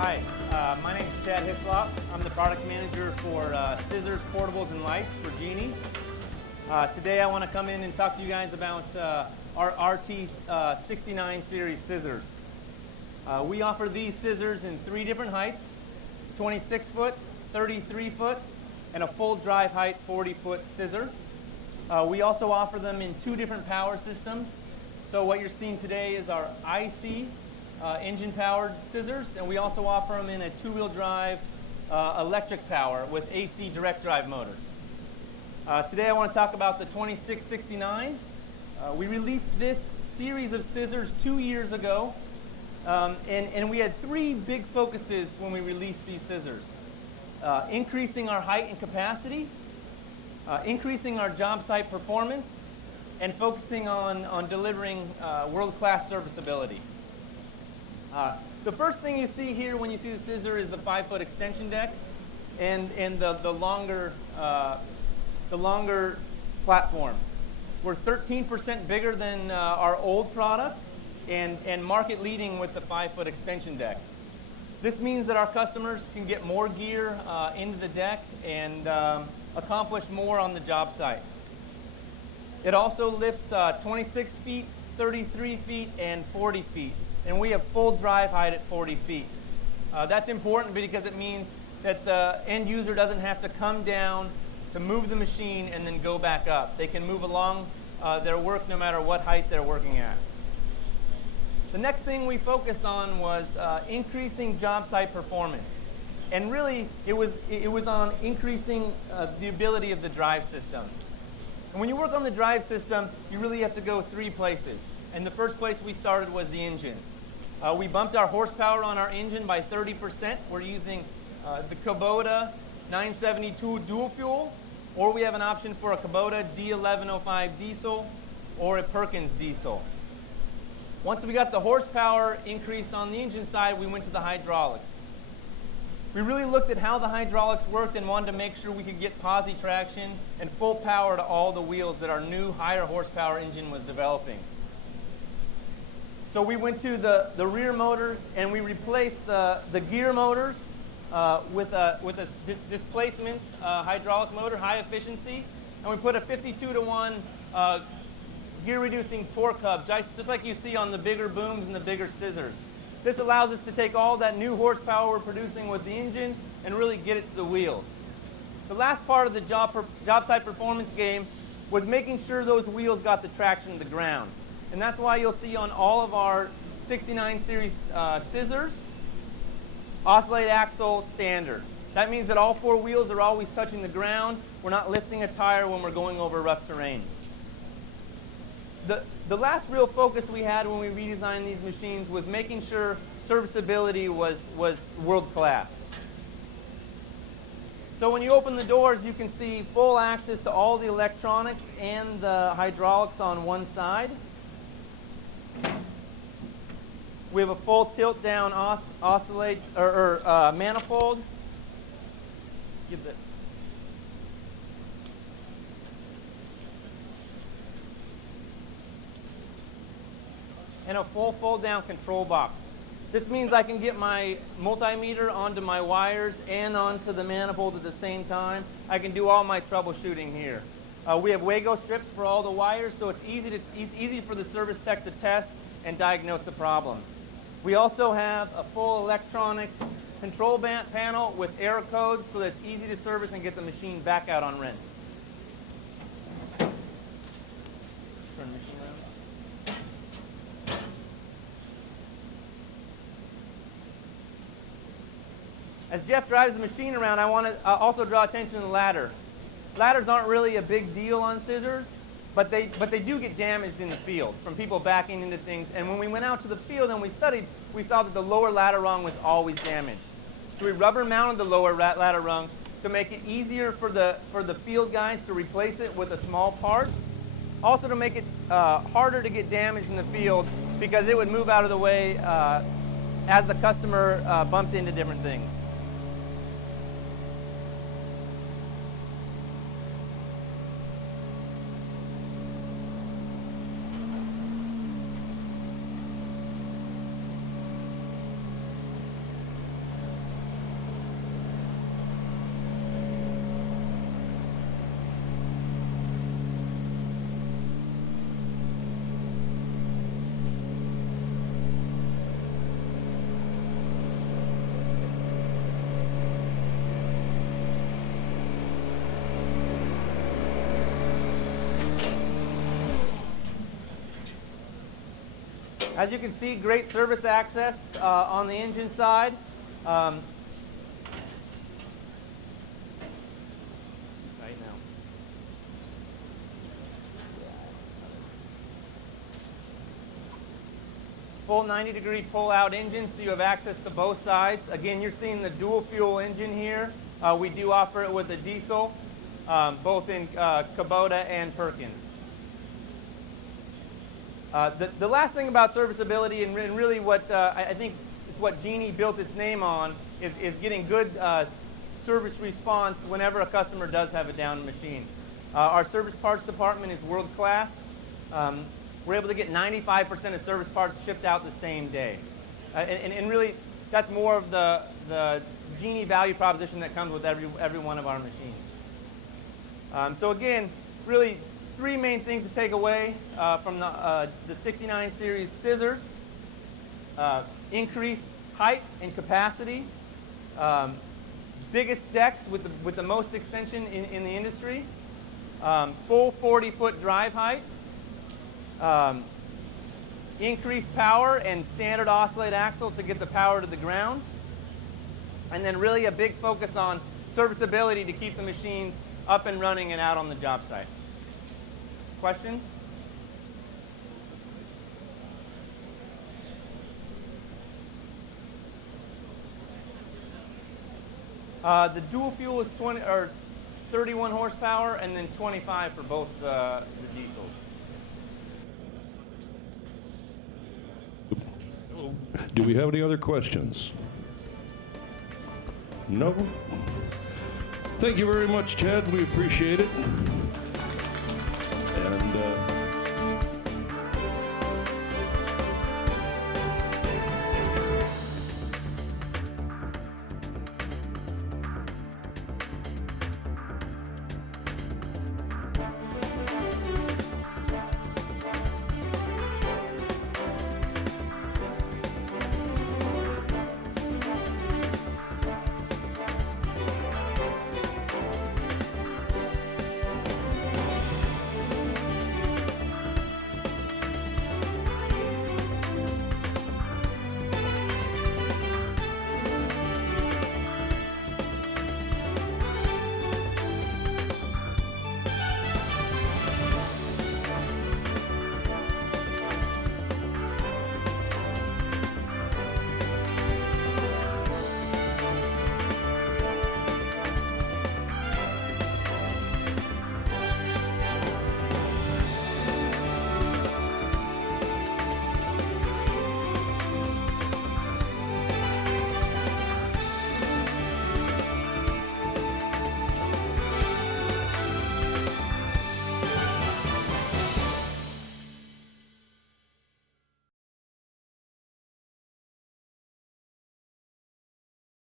Hi, my name is Chad Hislop. I'm the product manager for Scissors, Portables, and Lights for Genie. Today I want to come in and talk to you guys about our RT 69 series scissors. We offer these scissors in 3 different heights: 26 foot, 33 foot, and a full drive height 40 foot scissor. We also offer them in 2 different power systems. So what you're seeing today is our IC engine powered scissors, and we also offer them in a 2-wheel drive electric power with AC direct drive motors. Today I want to talk about the 2669. We released this series of scissors 2 years ago, and we had 3 big focuses when we released these scissors. Increasing our height and capacity, increasing our job site performance, and focusing on delivering world-class serviceability. The first thing you see here when you see the scissor is the 5-foot extension deck and the longer platform. We're 13% bigger than our old product and market leading with the 5-foot extension deck. This means that our customers can get more gear into the deck and accomplish more on the job site. It also lifts 26 feet, 33 feet, and 40 feet. And we have full drive height at 40 feet. That's important because it means that the end user doesn't have to come down to move the machine and then go back up. They can move along their work no matter what height they're working at. The next thing we focused on was increasing job site performance. And really, it was on increasing the ability of the drive system. And when you work on the drive system, you really have to go 3 places. And the first place we started was the engine. We bumped our horsepower on our engine by 30%. We're using the Kubota 972 dual fuel, or we have an option for a Kubota D1105 diesel or a Perkins diesel. Once we got the horsepower increased on the engine side, we went to the hydraulics. We really looked at how the hydraulics worked and wanted to make sure we could get posi traction and full power to all the wheels that our new higher horsepower engine was developing. So we went to the rear motors and we replaced the gear motors with a displacement hydraulic motor, high efficiency, and we put a 52-to-1 gear reducing torque hub, just like you see on the bigger booms and the bigger scissors. This allows us to take all that new horsepower we're producing with the engine and really get it to the wheels. The last part of the job site performance game was making sure those wheels got the traction to the ground. And that's why you'll see on all of our 69 series scissors, oscillate axle standard. That means that all 4 wheels are always touching the ground. We're not lifting a tire when we're going over rough terrain. The last real focus we had when we redesigned these machines was making sure serviceability was world class. So when you open the doors, you can see full access to all the electronics and the hydraulics on one side. We have a full tilt down oscillate manifold. Give that. And a full fold down control box. This means I can get my multimeter onto my wires and onto the manifold at the same time. I can do all my troubleshooting here. We have Wago strips for all the wires, so it's easy for the service tech to test and diagnose the problem. We also have a full electronic control panel with error codes, so that it's easy to service and get the machine back out on rent. Turn the machine around. As Jeff drives the machine around, I want to also draw attention to the ladder. Ladders aren't really a big deal on scissors, but they do get damaged in the field from people backing into things. And when we went out to the field and we studied, we saw that the lower ladder rung was always damaged. So we rubber mounted the lower ladder rung to make it easier for the field guys to replace it with a small part. Also to make it harder to get damaged in the field because it would move out of the way as the customer bumped into different things. As you can see, great service access on the engine side. Right now. Full 90-degree pull-out engine, so you have access to both sides. Again, you're seeing the dual fuel engine here. We do offer it with a diesel, both in Kubota and Perkins. The last thing about serviceability, and really what I think is what Genie built its name on, is getting good service response whenever a customer does have a down machine. Our service parts department is world class. We're able to get 95% of service parts shipped out the same day. And really, that's more of the Genie value proposition that comes with every one of our machines. So again, really, three main things to take away from the 69 series scissors. Increased height and capacity. Biggest decks with the most extension in the industry. Full 40-foot drive height. Increased power and standard oscillate axle to get the power to the ground. And then really a big focus on serviceability to keep the machines up and running and out on the job site. Questions? The dual fuel is 31 horsepower, and then 25 for both the diesels. Do we have any other questions? No? Thank you very much, Chad. We appreciate it. And